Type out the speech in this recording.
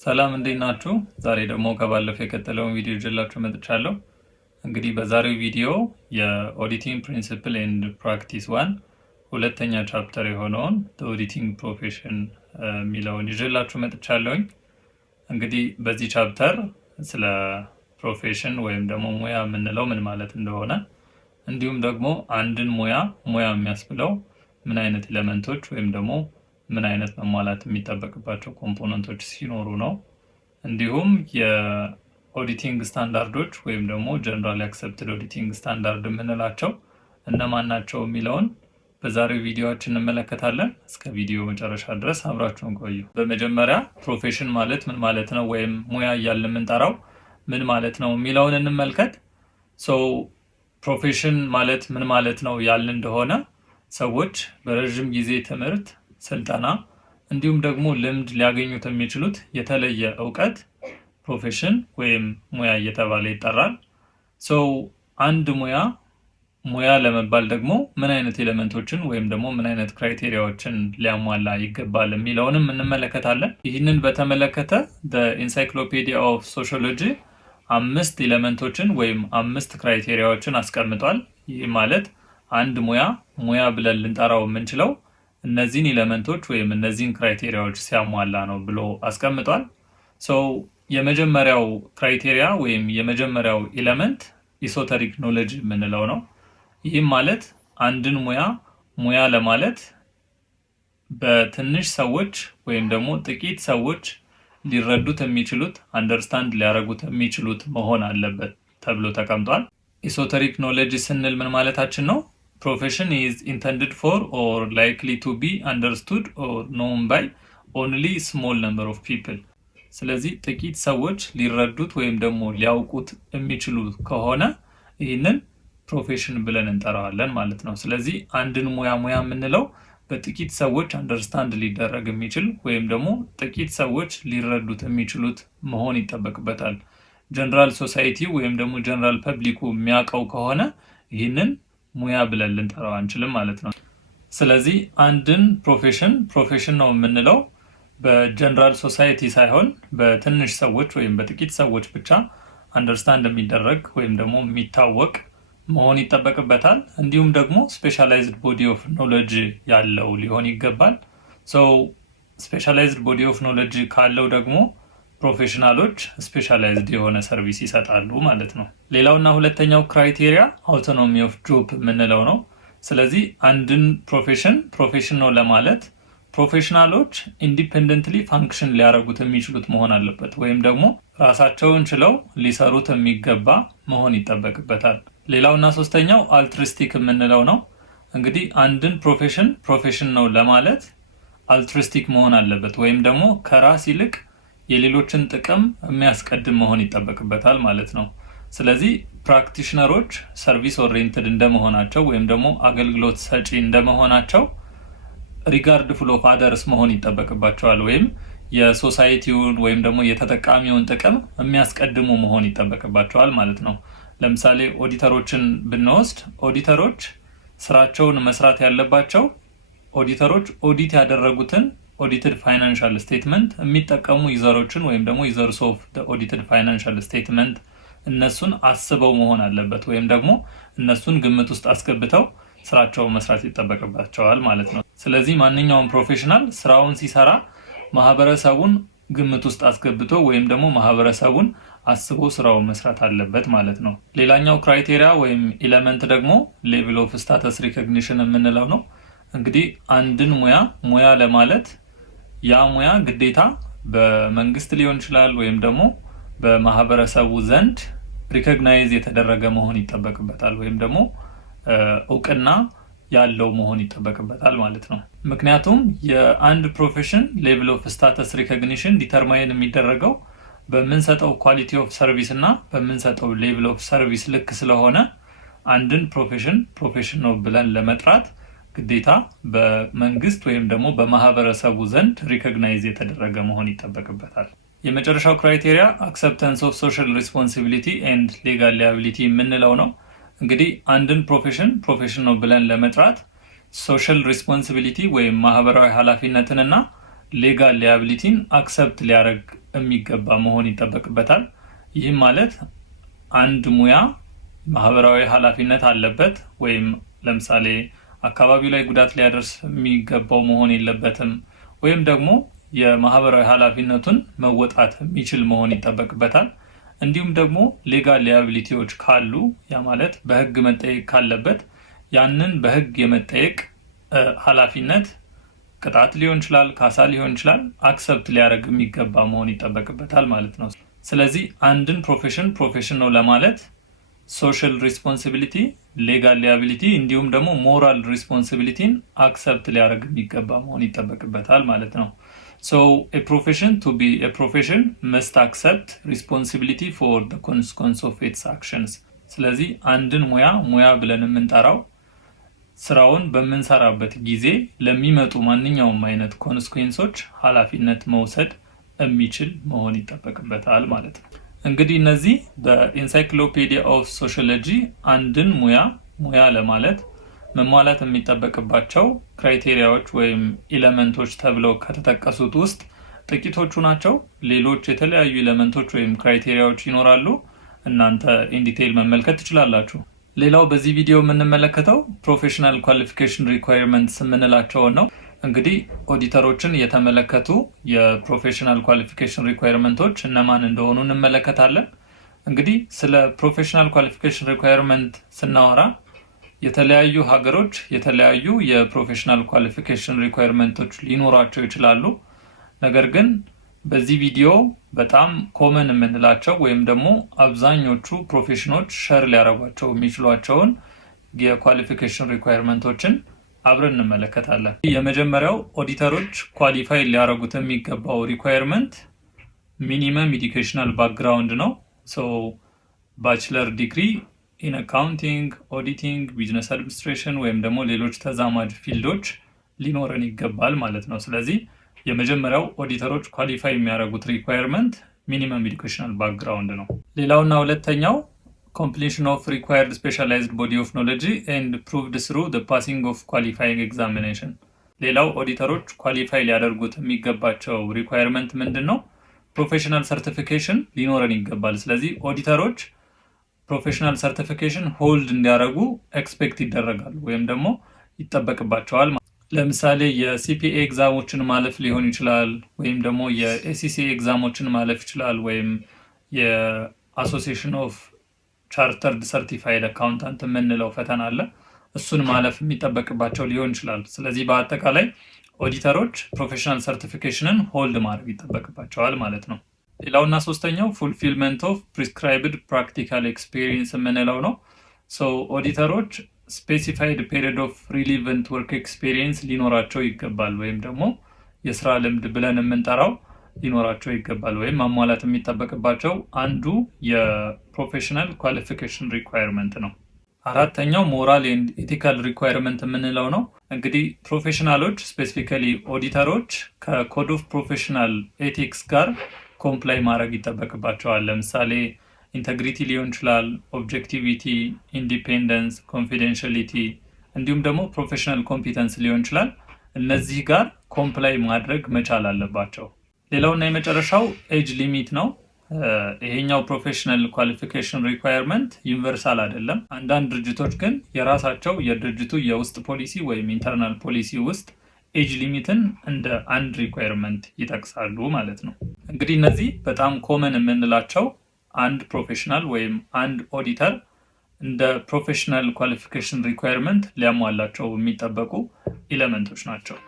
ሰላም እንዴት ናችሁ? ዛሬ ደግሞ ከባለፈው የቀጠለውን ቪዲዮ ይዤላችሁ መጥቻለሁ። እንግዲህ በዛሬው ቪዲዮ የኦዲቲንግ ፕሪንሲፕል ኤንድ ፕራክቲስ 1 ሁለተኛ ቻፕተር የሆነውን ኦዲቲንግ ፕሮፌሽን የሚለውን ይዤላችሁ መጥቻለሁኝ። እንግዲህ በዚህ ቻፕተር ስለ ፕሮፌሽን ወይም ደግሞ ሙያ የምንለው ምን ማለት እንደሆነ እንዲሁም ደግሞ አንድን ሙያ የሚያስብለው ምን አይነት ኤሌመንቶች ወይም ደግሞ ምን አይነት መሟላት የሚጠበቅባቸው ኮምፖነንቶች ሲኖሩ ነው። እንዲሁም የኦዲቲንግ ስታንዳርዶች ወይም ደግሞ ጀነራሊ አክሰፕትድ ኦዲቲንግ ስታንዳርድ የምንላቸው እነማን ናቸው የሚለውን በዛሬው ቪዲዮአችን እንመለከታለን። እስከ ቪዲዮ መጨረሻ ድረስ አብራችሁን ቆዩ። በመጀመሪያ ፕሮፌሽን ማለት ምን ማለት ነው ወይም ሙያ እያልን የምንጠራው ምን ማለት ነው የሚለውን እንመልከት። ፕሮፌሽን ማለት ምን ማለት ነው ያልን እንደሆነ ሰዎች በረጅም ጊዜ ትምህርት፣ ስልጠና እንዲሁም ደግሞ ልምድ ሊያገኙት የሚችሉት የተለየ እውቀት ፕሮፌሽን ወይም ሙያ እየተባለ ይጠራል። አንድ ሙያ ለመባል ደግሞ ምን አይነት ኤሌመንቶችን ወይም ደግሞ ምን አይነት ክራይቴሪያዎችን ሊያሟላ ይገባል የሚለውንም እንመለከታለን። ይህንን በተመለከተ ኢንሳይክሎፔዲያ ኦፍ ሶሺዮሎጂ 5 ኤሌመንቶችን ወይም 5 ክራይቴሪያዎችን አስቀምጧል። ይህ ማለት አንድ ሙያ ብለን ልንጠራው የምንችለው እነዚህን ኤሌመንቶች ወይም እነዚህን ክራይቴሪያዎች ሲያሟላ ነው ብሎ አስቀምጧል። የመጀመሪያው ክራይቴሪያ ወይም የመጀመሪያው ኤሌመንት ኢሶተሪክ ኖሌጅ የምንለው ነው። ይህም ማለት አንድን ሙያ ለማለት በትንሽ ሰዎች ወይም ደግሞ ጥቂት ሰዎች ሊረዱት የሚችሉት አንደርስታንድ ሊያደርጉት የሚችሉት መሆን አለበት ተብሎ ተቀምጧል። ኢሶተሪክ ኖሌጅ ስንል ምን ማለታችን ነው? Profession is intended for or likely to be understood or known by only small number of people. ስለዚህ ጥቂት ሰዎች ሊረዱት ወይም ደግሞ ሊያውቁት የሚችሉ ከሆነ ይህንን ፕሮፌሽን ብለን እንጠራዋለን ማለት ነው። ስለዚህ አንድን ሙያ የምንለው በጥቂት ሰዎች አንደርስታንድ ሊደረግ የሚችል ወይም ደግሞ ጥቂት ሰዎች ሊረዱት የሚችሉት መሆን ይጠበቅበታል። ጀነራል ሶሳይቲ ወይም ደግሞ ጀነራል ፐብሊኩ የሚያውቀው ከሆነ ይህንን ሙያ ብለን ልንጠራው አንችልም ማለት ነው። ስለዚህ አንድን ፕሮፌሽን ነው የምንለው በጀነራል ሶሳይቲ ሳይሆን በትንሽ ሰዎች ወይም በጥቂት ሰዎች ብቻ አንደርስታንድ የሚደረግ ወይም ደግሞ የሚታወቅ መሆን ይጠበቅበታል። እንዲሁም ደግሞ ስፔሻላይዝድ ቦዲ ኦፍ ኖሌጅ ያለው ሊሆን ይገባል። ስፔሻላይዝድ ቦዲ ኦፍ ኖሌጅ ካለው ደግሞ ፕሮፌሽናሎች ስፔሻላይዝድ የሆነ ሰርቪስ ይሰጣሉ ማለት ነው። ሌላውና ሁለተኛው ክራይቴሪያ አውቶኖሚ ኦፍ ጆብ የምንለው ነው። ስለዚህ አንድን ፕሮፌሽን ነው ለማለት ፕሮፌሽናሎች ኢንዲፔንደንትሊ ፋንክሽን ሊያደርጉት የሚችሉት መሆን አለበት ወይም ደግሞ ራሳቸውን ችለው ሊሰሩት የሚገባ መሆን ይጠበቅበታል። ሌላውና ሶስተኛው አልትሪስቲክ የምንለው ነው። እንግዲህ አንድን ፕሮፌሽን ነው ለማለት አልትሪስቲክ መሆን አለበት ወይም ደግሞ ከራስ ይልቅ የሌሎችን ጥቅም የሚያስቀድም መሆን ይጠበቅበታል ማለት ነው። ስለዚህ ፕራክቲሽነሮች ሰርቪስ ኦሪየንትድ እንደመሆናቸው ወይም ደግሞ አገልግሎት ሰጪ እንደመሆናቸው ሪጋርድፉል ኦፍ አደርስ መሆን ይጠበቅባቸዋል ወይም የሶሳይቲውን ወይም ደግሞ የተጠቃሚውን ጥቅም የሚያስቀድሙ መሆን ይጠበቅባቸዋል ማለት ነው። ለምሳሌ ኦዲተሮችን ብንወስድ ኦዲተሮች ስራቸውን መስራት ያለባቸው ኦዲተሮች ኦዲት ያደረጉትን ኦዲትድ ፋይናንሻል ስቴትመንት የሚጠቀሙ ዩዘሮችን ወይም ደግሞ ዩዘርስ ኦፍ ኦዲትድ ፋይናንሻል ስቴትመንት እነሱን አስበው መሆን አለበት ወይም ደግሞ እነሱን ግምት ውስጥ አስገብተው ስራቸውን መስራት ይጠበቅባቸዋል ማለት ነው። ስለዚህ ማንኛውም ፕሮፌሽናል ስራውን ሲሰራ ማህበረሰቡን ግምት ውስጥ አስገብቶ ወይም ደግሞ ማህበረሰቡን አስቦ ስራውን መስራት አለበት ማለት ነው። ሌላኛው ክራይቴሪያ ወይም ኤሌመንት ደግሞ ሌቭል ኦፍ ስታተስ ሪኮግኒሽን የምንለው ነው። እንግዲህ አንድን ሙያ ለማለት ያ ሙያ ግዴታ በመንግስት ሊሆን ይችላል ወይም ደግሞ በማህበረሰቡ ዘንድ ሪኮግናይዝ የተደረገ መሆን ይጠበቅበታል ወይም ደግሞ እውቅና ያለው መሆን ይጠበቅበታል ማለት ነው። ምክንያቱም የአንድ ፕሮፌሽን ሌቭል ኦፍ ስታተስ ሪኮግኒሽን ዲተርማይን የሚደረገው በምንሰጠው ኳሊቲ ኦፍ ሰርቪስ እና በምንሰጠው ሌቭል ኦፍ ሰርቪስ ልክ ስለሆነ አንድን ፕሮፌሽን ነው ብለን ለመጥራት ግዴታ በመንግስት ወይም ደግሞ በማህበረሰቡ ዘንድ ሪኮግናይዝ የተደረገ መሆን ይጠበቅበታል። የመጨረሻው ክራይቴሪያ አክሰፕታንስ ኦፍ ሶሻል ሪስፖንሲቢሊቲ ኤንድ ሌጋል ላያቢሊቲ የምንለው ነው። እንግዲህ አንድን ፕሮፌሽን ነው ብለን ለመጥራት ሶሻል ሪስፖንሲቢሊቲ ወይም ማህበራዊ ኃላፊነትንና ሌጋል ሊያቢሊቲን አክሰፕት ሊያደርግ የሚገባ መሆን ይጠበቅበታል። ይህም ማለት አንድ ሙያ ማህበራዊ ኃላፊነት አለበት ወይም ለምሳሌ አካባቢው ላይ ጉዳት ሊያደርስ የሚገባው መሆን የለበትም ወይም ደግሞ የማህበራዊ ኃላፊነቱን መወጣት የሚችል መሆን ይጠበቅበታል። እንዲሁም ደግሞ ሌጋል ሊያቢሊቲዎች ካሉ ያ ማለት በህግ መጠየቅ ካለበት ያንን በህግ የመጠየቅ ኃላፊነት ቅጣት ሊሆን ይችላል፣ ካሳ ሊሆን ይችላል፣ አክሰፕት ሊያደርግ የሚገባ መሆን ይጠበቅበታል ማለት ነው። ስለዚህ አንድን ፕሮፌሽን ነው ለማለት ሶሻል ሪስፖንሲቢሊቲ፣ ሌጋል ሊያቢሊቲ እንዲሁም ደግሞ ሞራል ሪስፖንሲቢሊቲን አክሰፕት ሊያደርግ የሚገባ መሆን ይጠበቅበታል ማለት ነው። So a profession to be a profession must accept responsibility for the consequence of its actions. ስለዚህ አንድን ሙያ ብለን የምንጠራው ስራውን በምንሰራበት ጊዜ ለሚመጡ ማንኛውም አይነት ኮንስኩዌንሶች ኃላፊነት መውሰድ የሚችል መሆን ይጠበቅበታል ማለት ነው። እንግዲህ እነዚህ በኢንሳይክሎፔዲያ ኦፍ ሶሺዮሎጂ አንድን ሙያ ለማለት መሟላት የሚጠበቅባቸው ክራይቴሪያዎች ወይም ኤሌመንቶች ተብለው ከተጠቀሱት ውስጥ ጥቂቶቹ ናቸው። ሌሎች የተለያዩ ኤሌመንቶች ወይም ክራይቴሪያዎች ይኖራሉ። እናንተ ኢን ዲቴይል መመልከት ትችላላችሁ። ሌላው በዚህ ቪዲዮ የምንመለከተው ፕሮፌሽናል ኳሊፊኬሽን ሪኳየርመንትስ የምንላቸውን ነው። እንግዲህ ኦዲተሮችን የተመለከቱ የፕሮፌሽናል ኳሊፊኬሽን ሪኳየርመንቶች እነማን እንደሆኑ እንመለከታለን። እንግዲህ ስለ ፕሮፌሽናል ኳሊፊኬሽን ሪኳየርመንት ስናወራ የተለያዩ ሀገሮች የተለያዩ የፕሮፌሽናል ኳሊፊኬሽን ሪኳየርመንቶች ሊኖራቸው ይችላሉ። ነገር ግን በዚህ ቪዲዮ በጣም ኮመን የምንላቸው ወይም ደግሞ አብዛኞቹ ፕሮፌሽኖች ሸር ሊያደርጓቸው የሚችሏቸውን የኳሊፊኬሽን ሪኳየርመንቶችን አብረን እንመለከታለን። የመጀመሪያው ኦዲተሮች ኳሊፋይ ሊያደርጉት የሚገባው ሪኳየርመንት ሚኒመም ኤዱኬሽናል ባክግራውንድ ነው። ባችለር ዲግሪ ኢን አካውንቲንግ፣ ኦዲቲንግ፣ ቢዝነስ አድሚኒስትሬሽን ወይም ደግሞ ሌሎች ተዛማጅ ፊልዶች ሊኖረን ይገባል ማለት ነው። ስለዚህ የመጀመሪያው ኦዲተሮች ኳሊፋይ የሚያደርጉት ሪኳየርመንት ሚኒመም ኤዱኬሽናል ባክግራውንድ ነው። ሌላውና ሁለተኛው completion of required specialized body of knowledge and proved through the passing of qualifying examination። ሌላው ኦዲተሮች ኳሊፋይ ሊያደርጉት የሚገባቸው ሪኳየርመንት ምንድን ነው? ፕሮፌሽናል ሰርቲፊኬሽን ሊኖረን ይገባል። ስለዚህ ኦዲተሮች ፕሮፌሽናል ሰርቲፊኬሽን ሆልድ እንዲያደርጉ ኤክስፔክት ይደረጋሉ ወይም ደግሞ ይጠበቅባቸዋል። ለምሳሌ የሲፒኤ ኤግዛሞችን ማለፍ ሊሆን ይችላል ወይም ደግሞ የኤሲሲኤ ኤግዛሞችን ማለፍ ይችላል ወይም የአሶሲዬሽን ኦፍ ቻርተርድ ሰርቲፋይድ አካውንታንት የምንለው ፈተና አለ። እሱን ማለፍ የሚጠበቅባቸው ሊሆን ይችላል። ስለዚህ በአጠቃላይ ኦዲተሮች ፕሮፌሽናል ሰርቲፊኬሽንን ሆልድ ማድረግ ይጠበቅባቸዋል ማለት ነው። ሌላውና ሶስተኛው ፉልፊልመንት ኦፍ ፕሪስክራይብድ ፕራክቲካል ኤክስፒሪየንስ የምንለው ነው። ኦዲተሮች ስፔሲፋይድ ፔሪድ ኦፍ ሪሊቨንት ወርክ ኤክስፒሪየንስ ሊኖራቸው ይገባል ወይም ደግሞ የስራ ልምድ ብለን የምንጠራው ሊኖራቸው ይገባል ወይም ማሟላት የሚጠበቅባቸው አንዱ የፕሮፌሽናል ኳሊፊኬሽን ሪኳየርመንት ነው። አራተኛው ሞራል ኤንድ ኤቲካል ሪኳየርመንት የምንለው ነው። እንግዲህ ፕሮፌሽናሎች ስፔሲፊካሊ ኦዲተሮች ከኮድ ኦፍ ፕሮፌሽናል ኤቲክስ ጋር ኮምፕላይ ማድረግ ይጠበቅባቸዋል። ለምሳሌ ኢንተግሪቲ ሊሆን ይችላል፣ ኦብጀክቲቪቲ፣ ኢንዲፔንደንስ፣ ኮንፊደንሻሊቲ እንዲሁም ደግሞ ፕሮፌሽናል ኮምፒተንስ ሊሆን ይችላል። እነዚህ ጋር ኮምፕላይ ማድረግ መቻል አለባቸው። ሌላውና የመጨረሻው ኤጅ ሊሚት ነው። ይሄኛው ፕሮፌሽናል ኳሊፊኬሽን ሪኳየርመንት ዩኒቨርሳል አይደለም። አንዳንድ ድርጅቶች ግን የራሳቸው የድርጅቱ የውስጥ ፖሊሲ ወይም ኢንተርናል ፖሊሲ ውስጥ ኤጅ ሊሚትን እንደ አንድ ሪኳየርመንት ይጠቅሳሉ ማለት ነው። እንግዲህ እነዚህ በጣም ኮመን የምንላቸው አንድ ፕሮፌሽናል ወይም አንድ ኦዲተር እንደ ፕሮፌሽናል ኳሊፊኬሽን ሪኳየርመንት ሊያሟላቸው የሚጠበቁ ኤሌመንቶች ናቸው።